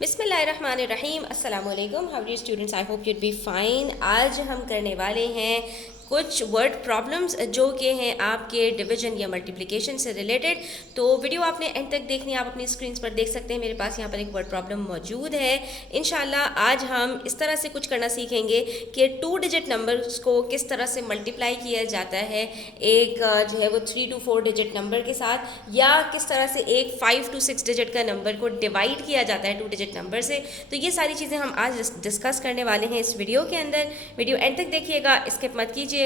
बिस्मिल्लाहिर्रहमानिर्रहीम अस्सलाम वालेकुम। How are you students? I hope you'd be fine. आज हम करने वाले हैं कुछ वर्ड प्रॉब्लम्स जो कि हैं आपके डिवीजन या मल्टीप्लिकेशन से रिलेटेड। तो वीडियो आपने एंड तक देखनी है, आप अपनी स्क्रीन पर देख सकते हैं। मेरे पास यहाँ पर एक वर्ड प्रॉब्लम मौजूद है। इंशाल्लाह आज हम इस तरह से कुछ करना सीखेंगे कि 2 डिजिट नंबर्स को किस तरह से मल्टीप्लाई किया जाता है एक जो है वो 3 to 4 डिजिट नंबर के साथ, या किस तरह से एक 5 to 6 डिजिट का नंबर को डिवाइड किया जाता है 2 डिजिट नंबर से। तो ये सारी चीज़ें हम आज डिस्कस करने वाले हैं इस वीडियो के अंदर। वीडियो एंड तक देखिएगा, स्किप मत कीजिएगा,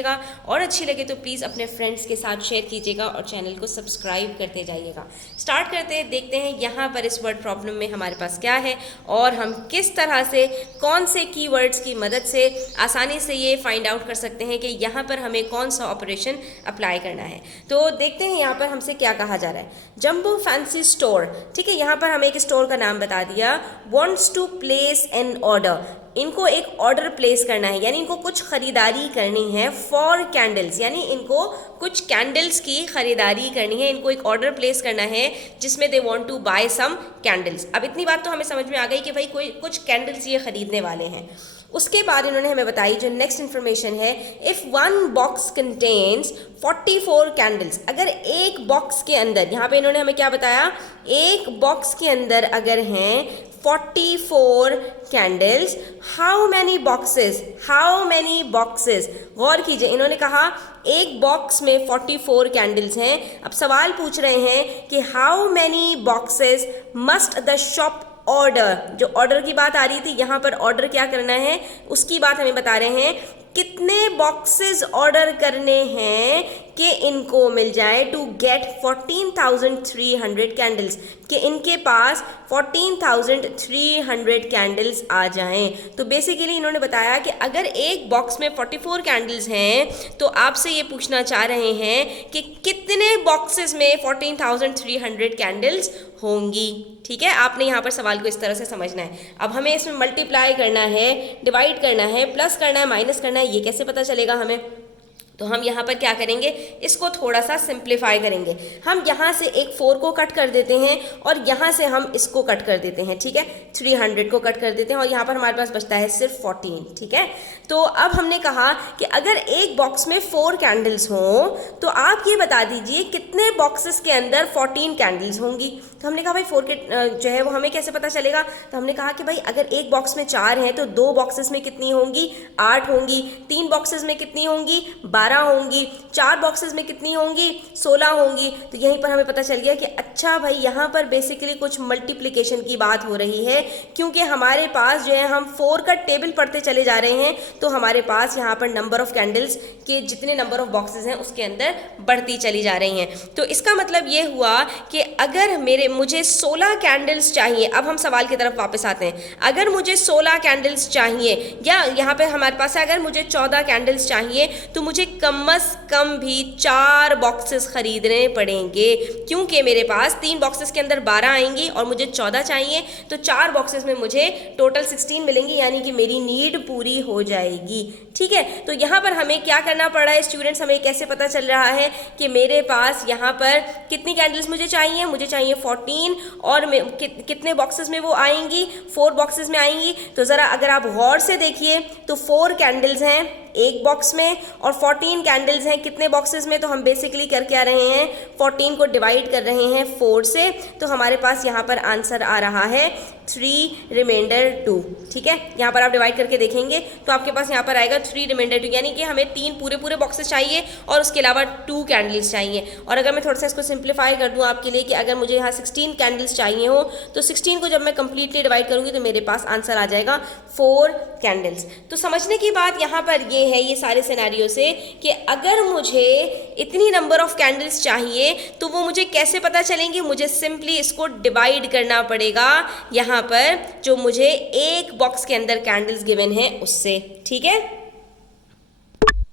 और अच्छी लगे तो प्लीज़ अपने फ्रेंड्स के साथ शेयर कीजिएगा और चैनल को सब्सक्राइब करते जाइएगा। स्टार्ट करते हैं, देखते हैं यहाँ पर इस वर्ड प्रॉब्लम में हमारे पास क्या है और हम किस तरह से कौन से कीवर्ड्स की मदद से आसानी से ये फाइंड आउट कर सकते हैं कि यहाँ पर हमें कौन सा ऑपरेशन अप्लाई करना है। तो देखते हैं यहाँ पर हमसे क्या कहा जा रहा है। जंबो फैंसी स्टोर, ठीक है, यहाँ पर हमें एक स्टोर का नाम बता दिया। Wants to place an order, इनको एक ऑर्डर प्लेस करना है, यानी इनको कुछ खरीदारी करनी है। फॉर कैंडल्स, यानी इनको कुछ कैंडल्स की खरीदारी करनी है, इनको एक ऑर्डर प्लेस करना है जिसमें they want to buy some candles. अब इतनी बात तो हमें समझ में आ गई कि भाई कोई कुछ कैंडल्स ये खरीदने वाले हैं। उसके बाद इन्होंने हमें बताई जो नेक्स्ट इन्फॉर्मेशन है, if one box contains 44 candles, अगर एक बॉक्स के अंदर, यहाँ पे इन्होंने हमें क्या बताया, एक बॉक्स के अंदर अगर हैं 44 कैंडल्स, हाउ मैनी बॉक्सेस, गौर कीजिए, इन्होंने कहा एक बॉक्स में 44 कैंडल्स हैं। अब सवाल पूछ रहे हैं कि how many boxes must the shop order, जो ऑर्डर की बात आ रही थी, यहाँ पर ऑर्डर क्या करना है उसकी बात हमें बता रहे हैं। कितने बॉक्सेस ऑर्डर करने हैं कि इनको मिल जाए टू गेट 14,300 कैंडल्स, कि इनके पास 14,300 कैंडल्स आ जाएं। तो बेसिकली इन्होंने बताया कि अगर एक बॉक्स में 44 कैंडल्स हैं तो आपसे ये पूछना चाह रहे हैं कि कितने बॉक्सेस में 14,300 कैंडल्स होंगी। ठीक है, आपने यहाँ पर सवाल को इस तरह से समझना है। अब हमें इसमें मल्टीप्लाई करना है, डिवाइड करना है, प्लस करना है, माइनस करना है, ये कैसे पता चलेगा हमें? तो हम यहाँ पर क्या करेंगे, इसको थोड़ा सा सिंप्लीफाई करेंगे। हम यहाँ से एक 4 को कट कर देते हैं और यहाँ से हम इसको कट कर देते हैं, ठीक है, 300 को कट कर देते हैं और यहाँ पर हमारे पास बचता है सिर्फ 14, ठीक है। तो अब हमने कहा कि अगर एक बॉक्स में 4 कैंडल्स हों तो आप ये बता दीजिए कितने बॉक्सेस के अंदर 14 कैंडल्स होंगी। तो हमने कहा भाई 4 के जो है वो हमें कैसे पता चलेगा? तो हमने कहा कि भाई अगर एक बॉक्स में 4 हैं तो 2 बॉक्सेस में कितनी होंगी, 8 होंगी। 3 बॉक्सेस में कितनी होंगी, 12 होंगी। 4 बॉक्सेस में कितनी होंगी, 16 होंगी। तो यहीं पर हमें पता चल गया कि अच्छा भाई यहाँ पर बेसिकली कुछ मल्टीप्लिकेशन की बात हो रही है, क्योंकि हमारे पास जो है हम 4 का टेबल पढ़ते चले जा रहे हैं तो हमारे पास यहाँ पर नंबर ऑफ कैंडल्स के जितने नंबर ऑफ बॉक्सेस हैं उसके अंदर बढ़ती चली जा रही हैं। तो इसका मतलब ये हुआ कि अगर मुझे 16 कैंडल्स चाहिए, अब हम सवाल की तरफ वापस आते हैं। अगर मुझे 16 कैंडल्स चाहिए, या यहाँ पे हमारे पास है अगर मुझे 14 कैंडल्स चाहिए, तो मुझे कम से कम भी 4 बॉक्सेस खरीदने पड़ेंगे, क्योंकि मेरे पास 3 बॉक्सेस के अंदर 12 आएंगी और मुझे 14 चाहिए, तो 4 बॉक्सेस में मुझे टोटल 16 मिलेंगी, यानी कि मेरी नीड पूरी हो जाएगी। ठीक है, तो यहाँ पर हमें क्या करना पड़ा है स्टूडेंट्स, हमें कैसे पता चल रहा है कि मेरे पास यहाँ पर कितनी कैंडल्स मुझे चाहिए 14, और कितने बॉक्सेस में वो आएंगी, 4 बॉक्सेस में आएंगी। तो ज़रा अगर आप गौर से देखिए तो 4 कैंडल्स हैं एक बॉक्स में और 14 कैंडल्स हैं कितने बॉक्सेस में। तो हम बेसिकली कर क्या रहे हैं, 14 को डिवाइड कर रहे हैं 4 से, तो हमारे पास यहाँ पर आंसर आ रहा है 3 रिमाइंडर 2। ठीक है, यहाँ पर आप डिवाइड करके देखेंगे तो आपके पास यहाँ पर आएगा 3 रिमाइंडर 2, यानी कि हमें 3 पूरे बॉक्सेस चाहिए और उसके अलावा 2 कैंडल्स चाहिए। और अगर मैं थोड़ा सा इसको सिंप्लीफाई कर दूँ आपके लिए कि अगर मुझे यहाँ 16 कैंडल्स चाहिए हो तो 16 को जब मैं कंप्लीटली डिवाइड करूँगी तो मेरे पास आंसर आ जाएगा 4 कैंडल्स। तो समझने की बात यहाँ पर ये है, ये सारे सिनेरियो से, कि अगर मुझे इतनी नंबर ऑफ कैंडल्स चाहिए तो वो मुझे कैसे पता चलेंगी, मुझे सिंपली इसको डिवाइड करना पड़ेगा यहाँ पर जो मुझे एक बॉक्स के अंदर कैंडल्स गिवन है उससे। ठीक है,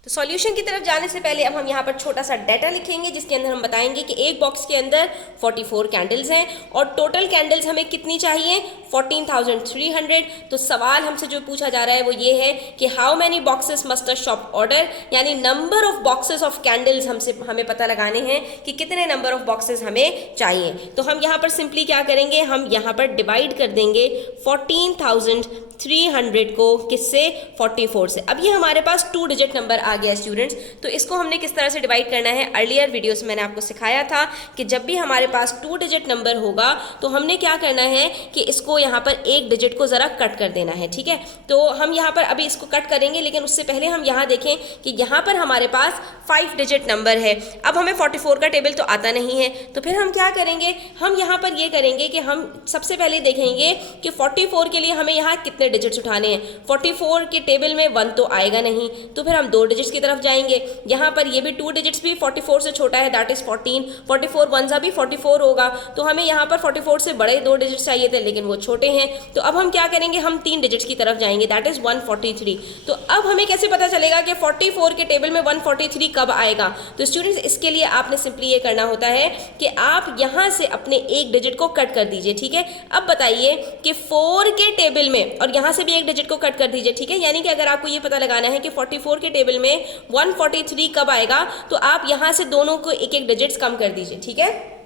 तो सॉल्यूशन की तरफ जाने से पहले अब हम यहाँ पर छोटा सा डाटा लिखेंगे जिसके अंदर हम बताएंगे कि एक बॉक्स के अंदर 44 कैंडल्स हैं और टोटल कैंडल्स हमें कितनी चाहिए 14,300। तो सवाल हमसे जो पूछा जा रहा है वो ये है कि how many boxes must the shop order, यानी number of boxes of candles हमें पता लगाने हैं कि कितने नंबर ऑफ बॉक्सेस हमें चाहिए। तो हम यहाँ पर सिंपली क्या करेंगे, हम यहाँ पर डिवाइड कर देंगे 14,300 को किससे 44 से। अब ये हमारे पास 2 डिजिट नंबर आ गया स्टूडेंट्स। तो इसको हमने किस तरह से डिवाइड करना है, अर्लियर वीडियोस में मैंने आपको सिखाया था कि जब भी हमारे पास 2 डिजिट नंबर होगा तो हमने क्या करना है कि इसको यहाँ पर एक डिजिट को ज़रा कट कर देना है, ठीक है। तो हम यहाँ पर अभी इसको कट करेंगे, लेकिन उससे पहले हम यहाँ देखें कि यहाँ पर हमारे पास 5 डिजिट नंबर है। अब हमें 44 का टेबल तो आता नहीं है, तो फिर हम क्या करेंगे, हम यहाँ पर ये करेंगे कि हम सबसे पहले देखेंगे कि 44 के लिए हमें यहाँ कितने डिजिट्स उठाने हैं। 44 के टेबल में 1 तो आएगा नहीं, तो फिर हम 2 डिजिट्स की तरफ जाएंगे। यहाँ पर ये भी 2 डिजिट्स भी 44 से छोटा है, दैट इज 14। 44 1 भी 44 होगा, तो हमें यहाँ पर 44 से बड़े 2 डिजिट्स चाहिए थे, लेकिन वो छोटे हैं। तो अब हम क्या करेंगे, हम 3 डिजिट्स की तरफ जाएंगे, दैट इज 143। तो अब हमें कैसे पता चलेगा कि 44 के टेबल में 143 कब आएगा। तो स्टूडेंट्स इसके लिए आपने सिंपली ये करना होता है कि आप यहाँ से अपने एक डिजिट को कट कर दीजिए, ठीक है। अब बताइए कि 4 के टेबल में, और यहाँ से भी एक डिजिट को कट कर दीजिए, ठीक है। यानी कि अगर आपको ये पता लगाना है कि 44 के टेबल में 143 कब आएगा, तो आप यहाँ से दोनों को एक एक डिजिट्स कम कर दीजिए, ठीक है।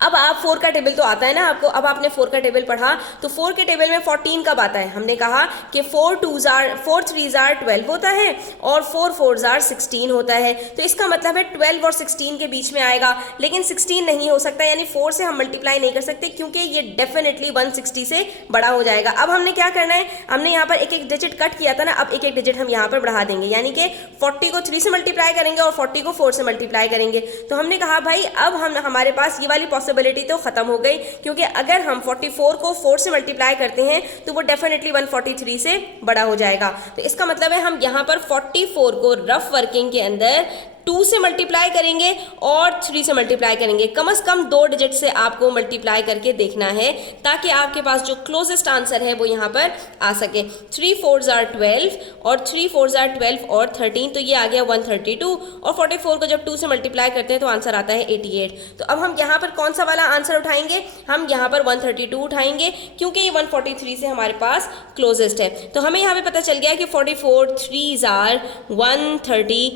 अब आप 4 का टेबल तो आता है ना आपको, अब आपने 4 का टेबल पढ़ा, तो 4 के टेबल में 14 कब आता है। हमने कहा कि 4 3 12 होता है और 4 4 16 होता है। तो इसका मतलब है 12 और 16 के बीच में आएगा, लेकिन 16 नहीं हो सकता, यानी 4 से हम मल्टीप्लाई नहीं कर सकते क्योंकि ये डेफिनेटली 160 से बड़ा हो जाएगा। अब हमने क्या करना है, हमने यहाँ पर एक एक डिजिट कट किया था ना, अब एक एक डिजिट हम यहाँ पर बढ़ा देंगे, यानी कि 40 को 3 से मल्टीप्लाई करेंगे और 40 को 4 से मल्टीप्लाई करेंगे। तो हमने कहा भाई अब हमारे पास ये वाली पॉसिबिलिटी तो खत्म हो गई, क्योंकि अगर हम 44 को 4 से मल्टीप्लाई करते हैं तो वो डेफिनेटली 143 से बड़ा हो जाएगा। तो इसका मतलब है हम यहाँ पर 44 को रफ वर्किंग के अंदर 2 से मल्टीप्लाई करेंगे और 3 से मल्टीप्लाई करेंगे। कम से कम 2 डिजिट से आपको मल्टीप्लाई करके देखना है, ताकि आपके पास जो क्लोजेस्ट आंसर है वो यहाँ पर आ सके। 3 4 12 और 3 4 12 और 13, तो ये आ गया 132, और 44 को जब 2 से मल्टीप्लाई करते हैं तो आंसर आता है 88। तो अब हम यहाँ पर कौन सा वाला आंसर उठाएंगे, हम यहाँ पर 132 उठाएंगे, क्योंकि ये 143 से हमारे पास क्लोजेस्ट है। तो हमें यहाँ पे पता चल गया कि 44 3 132।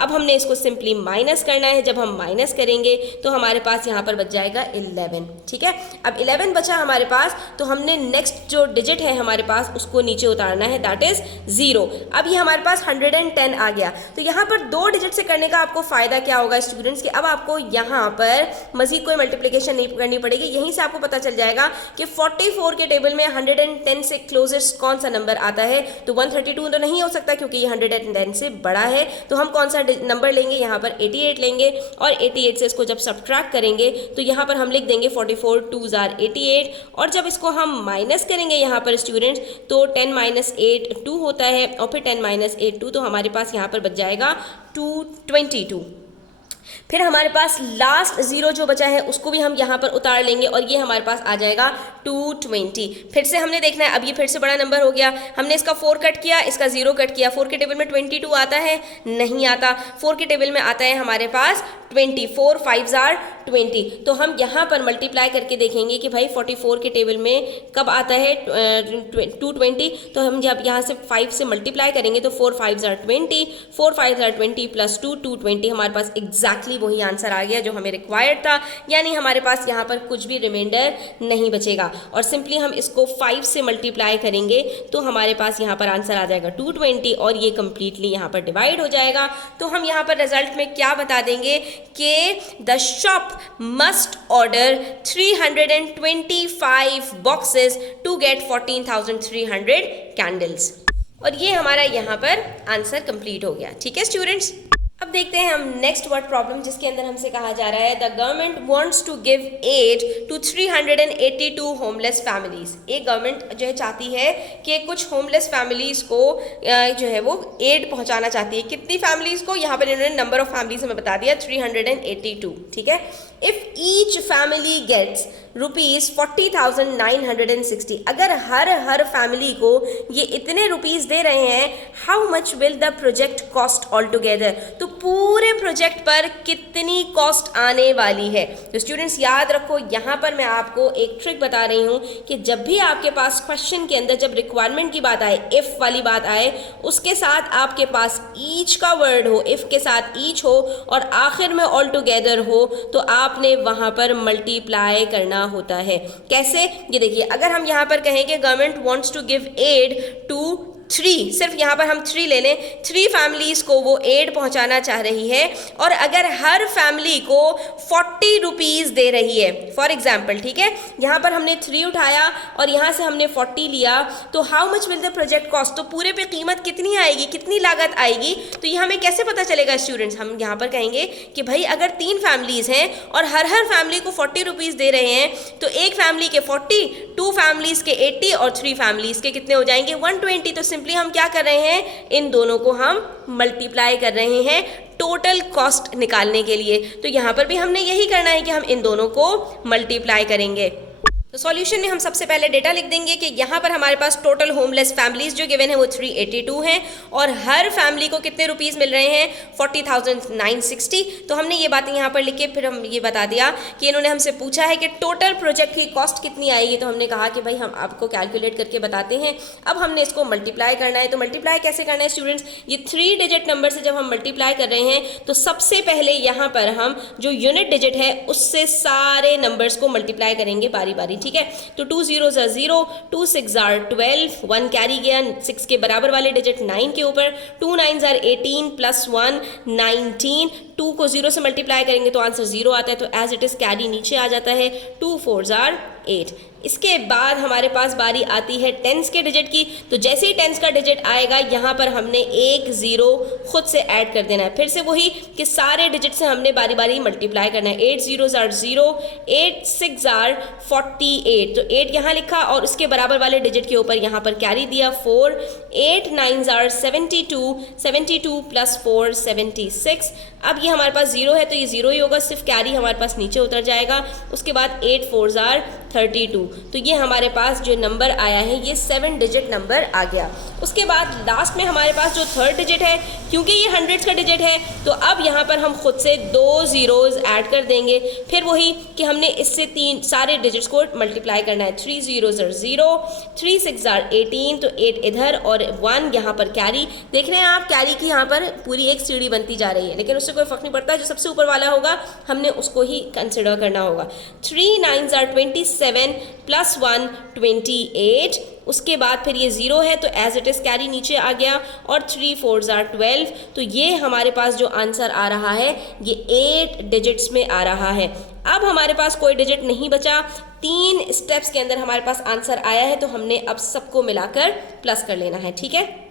अब हमने इसको सिंपली माइनस करना है। जब हम माइनस करेंगे तो हमारे पास यहाँ पर बच जाएगा 11, ठीक है। अब 11 बचा हमारे पास, तो हमने नेक्स्ट जो डिजिट है हमारे पास उसको नीचे उतारना है, दैट इज 0। अब ये हमारे पास 110 आ गया। तो यहाँ पर 2 डिजिट से करने का आपको फायदा क्या होगा स्टूडेंट्स, कि अब आपको यहाँ पर मजीद कोई मल्टीप्लिकेशन नहीं करनी पड़ेगी। यहीं से आपको पता चल जाएगा कि 44 के टेबल में 110 से क्लोजेस्ट कौन सा नंबर आता है। तो 132 तो नहीं हो सकता क्योंकि ये 110 से बड़ा है। तो हम कौन सा नंबर लेंगे, यहाँ पर 88 लेंगे, और 88 से इसको जब सब्ट्रैक्ट करेंगे तो यहाँ पर हम लिख देंगे 44 2 88, और जब इसको हम माइनस करेंगे यहाँ पर स्टूडेंट्स तो 10 - 8 2 होता है, और फिर 10 - 8 2, तो हमारे पास यहाँ पर बच जाएगा 222। फिर हमारे पास लास्ट 0 जो बचा है उसको भी हम यहाँ पर उतार लेंगे, और ये हमारे पास आ जाएगा 220। फिर से हमने देखना है, अब ये फिर से बड़ा नंबर हो गया। हमने इसका 4 कट किया, इसका 0 कट किया। 4 के टेबल में 22 आता है, नहीं आता। 4 के टेबल में आता है हमारे पास 20, 4 5 20। तो हम यहाँ पर मल्टीप्लाई करके देखेंगे कि भाई 44 के टेबल में कब आता है 220। तो हम जब यहाँ से 5 से मल्टीप्लाई करेंगे तो 4 5 20, 4 5 20 प्लस 2 220, हमारे पास एग्जैक्टली वही आंसर आ गया जो हमें रिक्वायर्ड था। यानी हमारे पास यहाँ पर कुछ भी रिमाइंडर नहीं बचेगा, और सिंपली हम इसको 5 से मल्टीप्लाई करेंगे तो हमारे पास यहाँ पर आंसर आ जाएगा 220, और ये कंप्लीटली यहाँ पर डिवाइड हो जाएगा। तो हम यहाँ पर रिजल्ट में क्या बता देंगे कि the shop must order 325 boxes to get 14,300 candles. और ये हमारा यहाँ पर आंसर कंप्लीट हो गया, ठीक है स्टूडेंट्स। अब देखते हैं हम नेक्स्ट वर्ड प्रॉब्लम, जिसके अंदर हमसे कहा जा रहा है the government wants to give aid to 382 homeless families. एक गवर्नमेंट जो है चाहती है कि कुछ होमलेस फैमिलीज को जो है वो एड पहुंचाना चाहती है। कितनी फैमिलीज को, यहाँ पर इन्होंने नंबर ऑफ फैमिलीज हमें बता दिया 382, ठीक है। इफ ईच फैमिली गेट्स ₹40,960, अगर हर फैमिली को ये इतने रुपीस दे रहे हैं, how much will the project cost all together, तो पूरे प्रोजेक्ट पर कितनी कॉस्ट आने वाली है। तो स्टूडेंट्स याद रखो, यहाँ पर मैं आपको एक ट्रिक बता रही हूँ कि जब भी आपके पास क्वेश्चन के अंदर जब रिक्वायरमेंट की बात आए, इफ वाली बात आए, उसके साथ आपके पास ईच का वर्ड हो, इफ के साथ ईच हो और आखिर में ऑल टुगेदर हो, तो आपने वहाँ पर मल्टीप्लाई करना होता है। कैसे? ये देखिए, अगर हम यहाँ पर कहें कि government wants to give aid to 3, सिर्फ यहाँ पर हम 3 ले लें, 3 फैमिलीज को वो एड पहुँचाना चाह रही है, और अगर हर फैमिली को 40 रुपीज़ दे रही है फॉर एग्जाम्पल, ठीक है, यहाँ पर हमने 3 उठाया और यहाँ से हमने 40 लिया, तो how much will the project cost, तो पूरे पे कीमत कितनी आएगी, कितनी लागत आएगी, तो ये हमें कैसे पता चलेगा स्टूडेंट्स? हम यहाँ पर कहेंगे कि भाई अगर 3 फैमिलीज़ हैं और हर फैमिली को 40 रुपीज़ दे रहे हैं, तो एक फैमिली के 40, 2 फैमिलीज़ के 80 और 3 फैमिलीज़ के कितने हो जाएंगे? 120। तो सिंपली हम क्या कर रहे हैं, इन दोनों को हम मल्टीप्लाई कर रहे हैं टोटल कॉस्ट निकालने के लिए। तो यहाँ पर भी हमने यही करना है कि हम इन दोनों को मल्टीप्लाई करेंगे। तो सॉल्यूशन में हम सबसे पहले डेटा लिख देंगे कि यहाँ पर हमारे पास टोटल होमलेस फैमिलीज जो गिवन है वो 382 हैं, और हर फैमिली को कितने रुपीस मिल रहे हैं? 40,960। तो हमने ये बातें यहाँ पर लिख के फिर हम ये बता दिया कि इन्होंने हमसे पूछा है कि टोटल प्रोजेक्ट की कॉस्ट कितनी आएगी, तो हमने कहा कि भाई हम आपको कैलकुलेट करके बताते हैं। अब हमने इसको मल्टीप्लाई करना है। तो मल्टीप्लाई कैसे करना है स्टूडेंट्स? ये 3 डिजिट नंबर से जब हम मल्टीप्लाई कर रहे हैं, तो सबसे पहले यहाँ पर हम जो यूनिट डिजिट है उससे सारे नंबर्स को मल्टीप्लाई करेंगे बारी बारी, ठीक है। तो 2 zeros are 0, 2 6 are 12, 1 कैरी गया 6 के बराबर वाले डिजिट 9 के ऊपर, 2 9s are 18 प्लस 1 19, 2 को 0 से मल्टीप्लाई करेंगे तो आंसर 0 आता है, तो एज इट इज कैरी नीचे आ जाता है, 2 4s are 8। इसके बाद हमारे पास बारी आती है टेंस के डिजिट की। तो जैसे ही टेंस का डिजिट आएगा, यहाँ पर हमने एक 0 खुद से ऐड कर देना है। फिर से वही कि सारे डिजिट से हमने बारी बारी मल्टीप्लाई करना है। 8 zeros are 0, 8 6 are 48, तो 8 यहाँ लिखा और उसके बराबर वाले डिजिट के ऊपर यहाँ पर कैरी दिया 4, 8 9s are 72, 72 प्लस 4 76। अब ये हमारे पास 0 है तो ये 0 ही होगा, सिर्फ कैरी हमारे पास नीचे उतर जाएगा। उसके बाद 8 4s are 32, तो ये हमारे पास जो नंबर आया है ये 7 डिजिट नंबर आ गया। उसके बाद लास्ट में हमारे पास जो 3rd डिजिट है, क्योंकि ये हंड्रेड्स का डिजिट है, तो अब यहाँ पर हम खुद से 2 zeros ऐड कर देंगे। फिर वही कि हमने इससे 3 सारे डिजिट्स को मल्टीप्लाई करना है। 3 zeros are 0, 3 6 are 18, तो 8 इधर और 1 यहाँ पर कैरी। देख रहे हैं आप, कैरी की यहाँ पर पूरी एक सीढ़ी बनती जा रही है, लेकिन उससे कोई फर्क नहीं पड़ता, जो सबसे ऊपर वाला होगा हमने उसको ही कंसिडर करना होगा। 3 9s are 27 प्लस 1 28। उसके बाद फिर ये 0 है तो एज इट इज़ कैरी नीचे आ गया, और 3 4s are 12, तो ये हमारे पास जो आंसर आ रहा है ये 8 डिजिट्स में आ रहा है। अब हमारे पास कोई डिजिट नहीं बचा, 3 स्टेप्स के अंदर हमारे पास आंसर आया है, तो हमने अब सबको मिलाकर प्लस कर लेना है, ठीक है।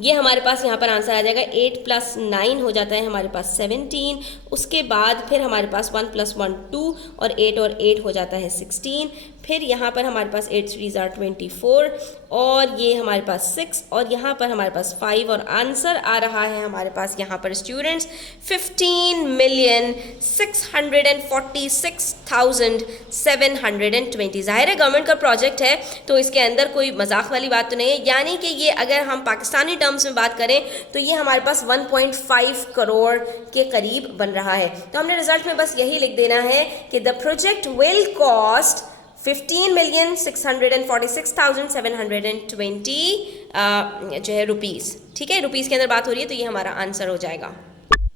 ये हमारे पास यहाँ पर आंसर आ जाएगा 8 प्लस 9 हो जाता है हमारे पास 17। उसके बाद फिर हमारे पास 1 प्लस 1 2 और 8 हो जाता है 16। फिर यहाँ पर हमारे पास 8 3s are 24, और ये हमारे पास 6, और यहाँ पर हमारे पास 5, और आंसर आ रहा है हमारे पास यहाँ पर स्टूडेंट्स 15,646,720। ज़ाहिर है गवर्नमेंट का प्रोजेक्ट है तो इसके अंदर कोई मजाक वाली बात तो नहीं है, यानी कि ये अगर हम पाकिस्तानी टर्म्स में बात करें तो ये हमारे पास 1.5 करोड़ के करीब बन रहा है। तो हमने रिजल्ट में बस यही लिख देना है कि द प्रोजेक्ट विल कॉस्ट 15,646,720 जो है रुपीज़, ठीक है, रुपीज़ के अंदर बात हो रही है, तो ये हमारा आंसर हो जाएगा।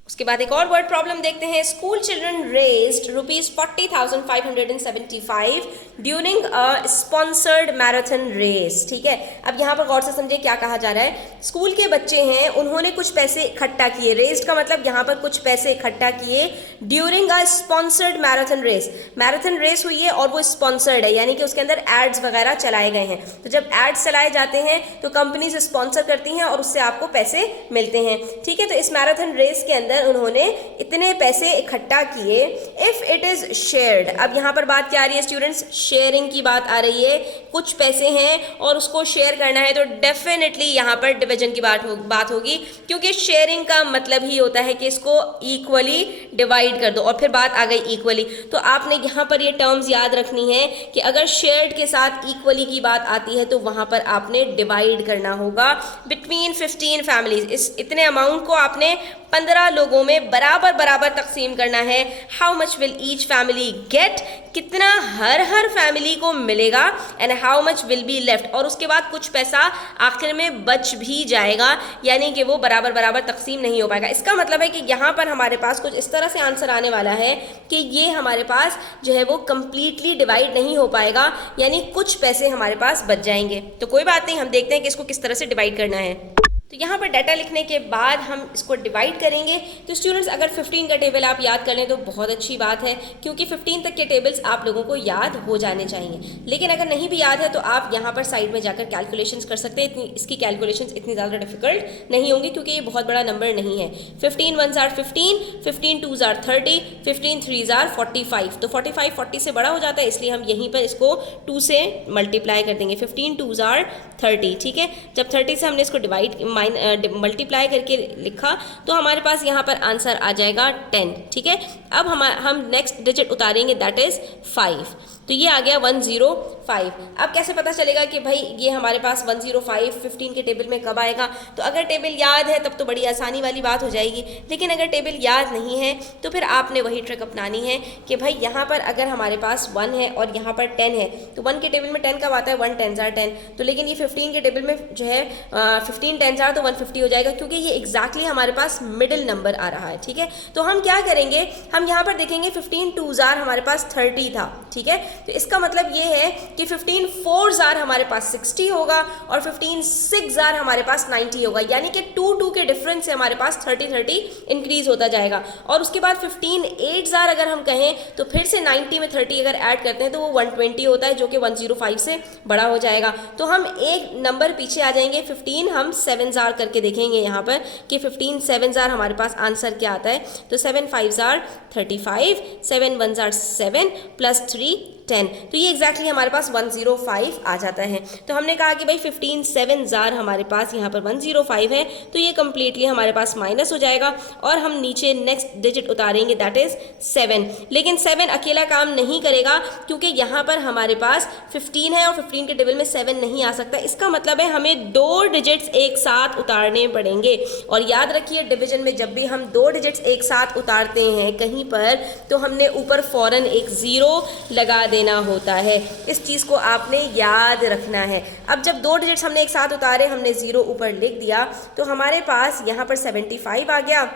उसके बाद एक और वर्ड प्रॉब्लम देखते हैं। School children raised ₹40,575 during a sponsored marathon race, ठीक है। अब यहाँ पर गौर से समझिए क्या कहा जा रहा है। स्कूल के बच्चे हैं, उन्होंने कुछ पैसे इकट्ठा किए, रेस्ड का मतलब यहाँ पर कुछ पैसे इकट्ठा किए during a sponsored marathon race. Marathon race हुई है और वो स्पॉन्सर्ड है, यानी कि उसके अंदर एड्स वगैरह चलाए गए हैं। तो जब एड्स चलाए जाते हैं तो कंपनीज स्पॉन्सर करती हैं और उससे आपको पैसे मिलते हैं, ठीक है। तो इस मैराथन रेस के अंदर उन्होंने इतने पैसे इकट्ठा किए। इफ इट इज शेयर्ड, अब यहाँ पर बात क्या आ रही है स्टूडेंट्स? शेयरिंग की बात आ रही है, कुछ पैसे हैं और उसको शेयर करना है, तो डेफिनेटली यहाँ पर डिवीजन की बात होगी, क्योंकि शेयरिंग का मतलब ही होता है कि इसको इक्वली डिवाइड कर दो। और फिर बात आ गई इक्वली, तो आपने यहाँ पर ये टर्म्स याद रखनी है कि अगर शेयर्ड के साथ इक्वली की बात आती है तो वहाँ पर आपने डिवाइड करना होगा बिटवीन 15 फैमिलीज। इस इतने अमाउंट को आपने 15 लोगों में बराबर बराबर तकसीम करना है। How much will each family get, कितना हर फैमिली को मिलेगा, and how much will be left, और उसके बाद कुछ पैसा आखिर में बच भी जाएगा, यानी कि वो बराबर बराबर तकसीम नहीं हो पाएगा। इसका मतलब है कि यहाँ पर हमारे पास कुछ इस तरह से आंसर आने वाला है कि ये हमारे पास जो है वो कंप्लीटली डिवाइड नहीं हो पाएगा, यानी कुछ पैसे हमारे पास बच जाएंगे। तो कोई बात नहीं, हम देखते हैं कि इसको किस तरह से डिवाइड करना है। तो यहाँ पर डाटा लिखने के बाद हम इसको डिवाइड करेंगे। तो स्टूडेंट्स, अगर 15 का टेबल आप याद कर लें तो बहुत अच्छी बात है, क्योंकि 15 तक के टेबल्स आप लोगों को याद हो जाने चाहिए। लेकिन अगर नहीं भी याद है तो आप यहाँ पर साइड में जाकर कैलकुलेशंस कर सकते हैं। इसकी कैलकुलेशंस इतनी ज़्यादा डिफिकल्ट नहीं होंगी, क्योंकि ये बहुत बड़ा नंबर नहीं है। 15 1s are 15, 15 2s are 30, 15 3s are 45। तो 45 40 से बड़ा हो जाता है, इसलिए हम यहीं पर इसको 2 से मल्टीप्लाई कर देंगे। 15 2s are 30, ठीक है। जब 30 से हमने इसको मल्टीप्लाई करके लिखा तो हमारे पास यहाँ पर आंसर आ जाएगा 10, ठीक है। अब हम नेक्स्ट डिजिट उतारेंगे, दैट इज 5। तो ये आ गया 105। अब कैसे पता चलेगा कि भाई ये हमारे पास 105 15 के टेबल में कब आएगा? तो अगर टेबल याद है तब तो बड़ी आसानी वाली बात हो जाएगी, लेकिन अगर टेबल याद नहीं है तो फिर आपने वही ट्रिक अपनानी है कि भाई यहाँ पर अगर हमारे पास 1 है और यहाँ पर 10 है, तो 1 के टेबल में 10 कब आता है? 1 10s are 10। तो लेकिन ये 15 के टेबल में जो है 15 10s are तो 150 हो जाएगा, क्योंकि ये एग्जैक्टली हमारे पास मिडिल नंबर आ रहा है, ठीक है। तो हम क्या करेंगे, हम यहाँ पर देखेंगे 15 2s are हमारे पास 30 था, ठीक है। तो इसका मतलब ये है कि 15 4s are हमारे पास 60 होगा और 15 6s are हमारे पास 90 होगा, यानी कि 2 के डिफरेंस से हमारे पास 30 इंक्रीज होता जाएगा। और उसके बाद 15 8s are अगर हम कहें तो फिर से 90 में 30 अगर ऐड करते हैं तो वो 120 होता है, जो कि 105 से बड़ा हो जाएगा। तो हम एक नंबर पीछे आ जाएंगे, 15 हम 7s are करके देखेंगे यहाँ पर कि 15 7s are हमारे पास आंसर क्या आता है। तो 7 5s are 35, 7 1s are 7 plus 3 10। तो ये एग्जैक्टली हमारे पास 105 आ जाता है। तो हमने कहा कि भाई 15 7s are हमारे पास यहाँ पर 105 है, तो ये कम्प्लीटली हमारे पास माइनस हो जाएगा और हम नीचे नेक्स्ट डिजिट उतारेंगे, दैट इज 7। लेकिन 7 अकेला काम नहीं करेगा, क्योंकि यहाँ पर हमारे पास 15 है और 15 के टेबल में 7 नहीं आ सकता। इसका मतलब है हमें 2 डिजिट्स एक साथ उतारने पड़ेंगे। और याद रखिए, डिवीजन में जब भी हम 2 डिजिट्स एक साथ उतारते हैं कहीं पर, तो हमने ऊपर फौरन एक 0 लगा देना होता है। इस चीज़ को आपने याद रखना है। अब जब 2 डिजिट्स हमने एक साथ उतारे, हमने 0 ऊपर लिख दिया, तो हमारे पास यहाँ पर 75 आ गया।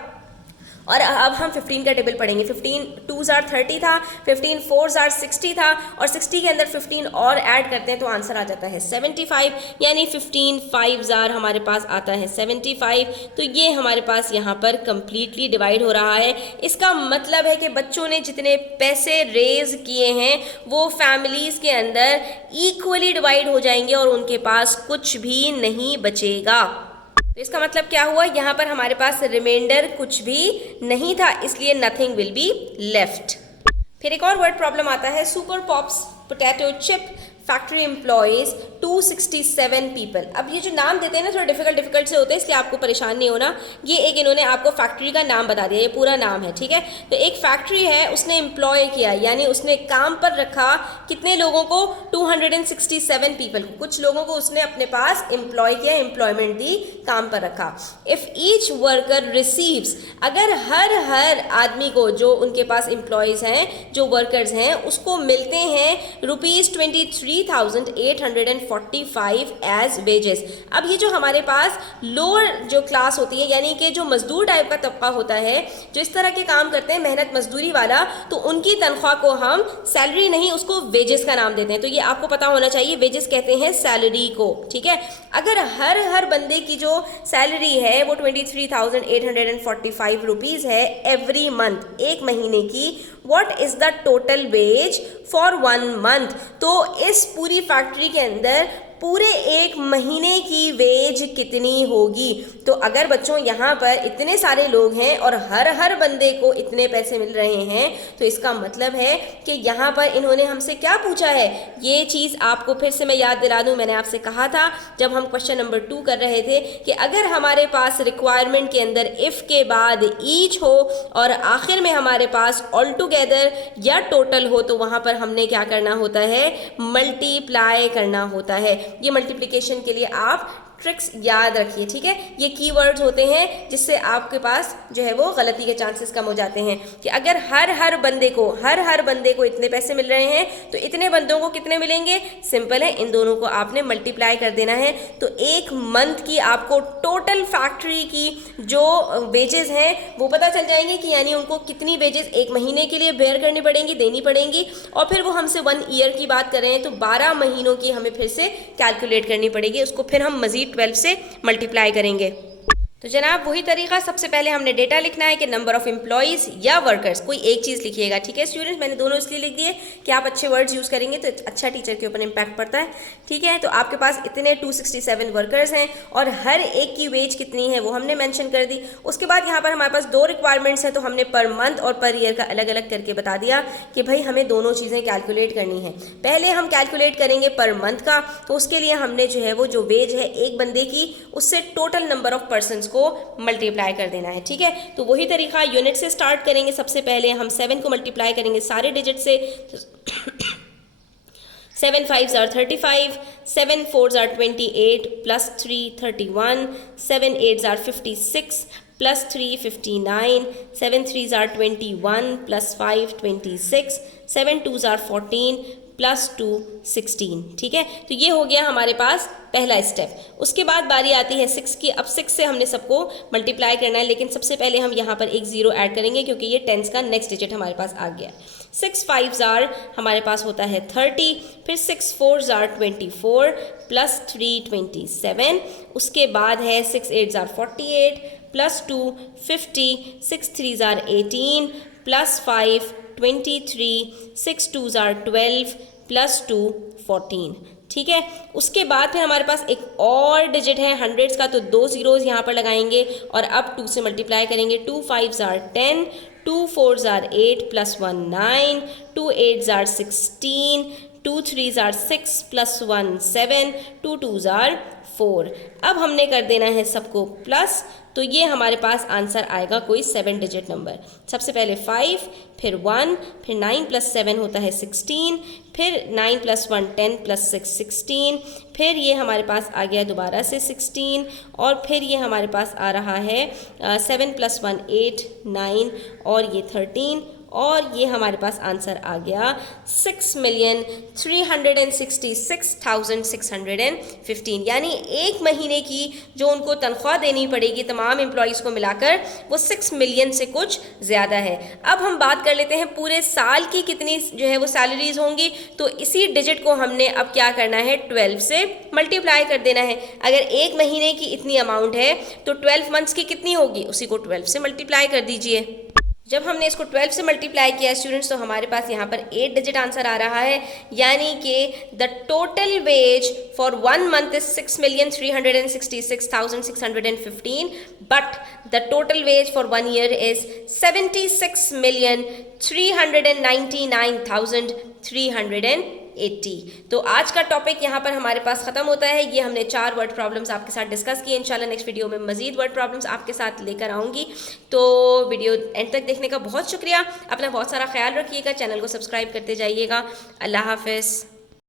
और अब हम 15 का टेबल पढ़ेंगे। 15 2s are 30 था, 15 4s are 60 था, और 60 के अंदर 15 और ऐड करते हैं तो आंसर आ जाता है 75, यानी 15 5s are हमारे पास आता है 75। तो ये हमारे पास यहाँ पर कंप्लीटली डिवाइड हो रहा है। इसका मतलब है कि बच्चों ने जितने पैसे रेज किए हैं वो फैमिलीज़ के अंदर इक्वली डिवाइड हो जाएंगे और उनके पास कुछ भी नहीं बचेगा। तो इसका मतलब क्या हुआ, यहाँ पर हमारे पास रिमाइंडर कुछ भी नहीं था, इसलिए नथिंग विल बी लेफ्ट। फिर एक और वर्ड प्रॉब्लम आता है, super pops potato chip factory employees 267 people. अब ये जो नाम देते हैं ना, थोड़ा डिफिकल्ट से होते हैं, इसलिए आपको परेशान नहीं होना। ये एक इन्होंने आपको फैक्ट्री का नाम बता दिया, ये पूरा नाम है, ठीक है। तो एक फैक्ट्री है, उसने एम्प्लॉय किया, यानी उसने काम पर रखा कितने लोगों को? 267 पीपल को। कुछ लोगों को उसने अपने पास एम्प्लॉय किया, एम्प्लॉयमेंट दी, काम पर रखा। इफ़ ईच वर्कर रिसीव्स, अगर हर आदमी को, जो उनके पास एम्प्लॉयज़ हैं, जो वर्कर्स हैं, उसको मिलते हैं ₹23,845 एज वेजेस। अब ये जो हमारे पास लोअर जो क्लास होती है, यानी कि जो मजदूर टाइप का तबका होता है, जो इस तरह के काम करते हैं मेहनत मजदूरी वाला, तो उनकी तनख्वाह को हम सैलरी नहीं, उसको वेजेस का नाम देते हैं। तो ये आपको पता होना चाहिए, वेजेस कहते हैं सैलरी को, ठीक है। अगर हर बंदे की जो सैलरी है वो 23,845 रुपीज़ है एवरी मंथ, एक महीने की, what is the total ways for 1 month? तो इस पूरी फैक्ट्री के अंदर पूरे एक महीने की वेज कितनी होगी। तो अगर बच्चों यहाँ पर इतने सारे लोग हैं और हर बंदे को इतने पैसे मिल रहे हैं, तो इसका मतलब है कि यहाँ पर इन्होंने हमसे क्या पूछा है। ये चीज़ आपको फिर से मैं याद दिला दूँ, मैंने आपसे कहा था जब हम क्वेश्चन नंबर 2 कर रहे थे कि अगर हमारे पास रिक्वायरमेंट के अंदर इफ़ के बाद ईच हो और आखिर में हमारे पास ऑल टुगेदर या टोटल हो, तो वहाँ पर हमने क्या करना होता है, मल्टीप्लाई करना होता है। ये मल्टीप्लिकेशन के लिए आप ट्रिक्स याद रखिए, ठीक है। ये कीवर्ड्स होते हैं जिससे आपके पास जो है वो गलती के चांसेस कम हो जाते हैं कि अगर हर बंदे को इतने पैसे मिल रहे हैं तो इतने बंदों को कितने मिलेंगे। सिंपल है, इन दोनों को आपने मल्टीप्लाई कर देना है। तो एक मंथ की आपको टोटल फैक्ट्री की जो वेजेस हैं वो पता चल जाएंगे कि यानी उनको कितनी वेजेस एक महीने के लिए बेयर करनी पड़ेंगी, देनी पड़ेंगी। और फिर वो हमसे 1 ईयर की बात कर रहे हैं तो 12 महीनों की हमें फिर से कैलकुलेट करनी पड़ेगी, उसको फिर हम मजीद 12 से मल्टीप्लाई करेंगे। तो जनाब वही तरीका, सबसे पहले हमने डेटा लिखना है कि नंबर ऑफ एम्प्लॉइज़ या वर्कर्स, कोई एक चीज़ लिखिएगा, ठीक है स्टूडेंट्स। मैंने दोनों इसलिए लिख दिए कि आप अच्छे वर्ड्स यूज़ करेंगे तो अच्छा टीचर के ऊपर इम्पैक्ट पड़ता है, ठीक है। तो आपके पास इतने 267 वर्कर्स हैं और हर एक की वेज कितनी है वो हमने मेंशन कर दी। उसके बाद यहाँ पर हमारे पास 2 रिक्वायरमेंट्स हैं तो हमने पर मंथ और पर ईयर का अलग अलग करके बता दिया कि भाई हमें दोनों चीज़ें कैलकुलेट करनी है। पहले हम कैलकुलेट करेंगे पर मंथ का, तो उसके लिए हमने जो है वो जो वेज है एक बंदे की, उससे टोटल नंबर ऑफ पर्सन को मल्टीप्लाई कर देना है, ठीक है। तो वही तरीका यूनिट से स्टार्ट करेंगे। सबसे पहले हम 7 को मल्टीप्लाई करेंगे सारे डिजिट से। 7 5s are 35, 7 4s are 28, plus 3 31, 7 8s are 56, plus 3 59, 7 3s are 21, plus 5 26, 7 2s are 14, plus 2 16, ठीक है। तो ये हो गया हमारे पास पहला स्टेप। उसके बाद बारी आती है 6 की। अब 6 से हमने सबको मल्टीप्लाई करना है, लेकिन सबसे पहले हम यहाँ पर एक 0 ऐड करेंगे क्योंकि ये टेंस का नेक्स्ट डिजिट हमारे पास आ गया। 6 5s are हमारे पास होता है 30, फिर 6 4s are 24, प्लस 3 27, उसके बाद है 6 8s are 48, plus 2 50, 6 3s are 18, plus 5 23, 6 2s are 12, plus 2 14, ठीक है। उसके बाद फिर हमारे पास एक और डिजिट है हंड्रेड्स का, तो 2 zeros यहाँ पर लगाएंगे और अब 2 से मल्टीप्लाई करेंगे। 2 5s are 10, 2 4s are 8, plus 1 9, 2 8s are 16, 2 3s are 6, plus 1 7, 2 2s are 4। अब हमने कर देना है सबको प्लस, तो ये हमारे पास आंसर आएगा कोई 7 डिजिट नंबर। सबसे पहले 5, फिर 1, फिर 9 प्लस 7 होता है 16, फिर 9 प्लस 1 10 प्लस 6 16, फिर ये हमारे पास आ गया दोबारा से 16, और फिर ये हमारे पास आ रहा है 7 प्लस 1 8 9 और ये 13, और ये हमारे पास आंसर आ गया 6,366,615, यानी एक महीने की जो उनको तनख्वाह देनी पड़ेगी तमाम एम्प्लॉयज़ को मिलाकर वो 6 मिलियन से कुछ ज़्यादा है। अब हम बात कर लेते हैं पूरे साल की कितनी जो है वो सैलरीज होंगी। तो इसी डिजिट को हमने अब क्या करना है, 12 से मल्टीप्लाई कर देना है। अगर एक महीने की इतनी अमाउंट है तो 12 मंथ्स की कितनी होगी, उसी को 12 से मल्टीप्लाई कर दीजिए। जब हमने इसको 12 से मल्टीप्लाई किया स्टूडेंट्स, तो हमारे पास यहाँ पर 8 डिजिट आंसर आ रहा है, यानी कि the total ways for 1 month is 6,366,615, but the total ways for 1 year is 76,399,380। तो आज का टॉपिक यहाँ पर हमारे पास ख़त्म होता है। ये हमने 4 वर्ड प्रॉब्लम्स आपके साथ डिस्कस किए। इंशाल्लाह नेक्स्ट वीडियो में मज़ीद वर्ड प्रॉब्लम्स आपके साथ लेकर आऊँगी। तो वीडियो एंड तक देखने का बहुत शुक्रिया। अपना बहुत सारा ख्याल रखिएगा, चैनल को सब्सक्राइब करते जाइएगा। अल्लाह हाफ़िज़।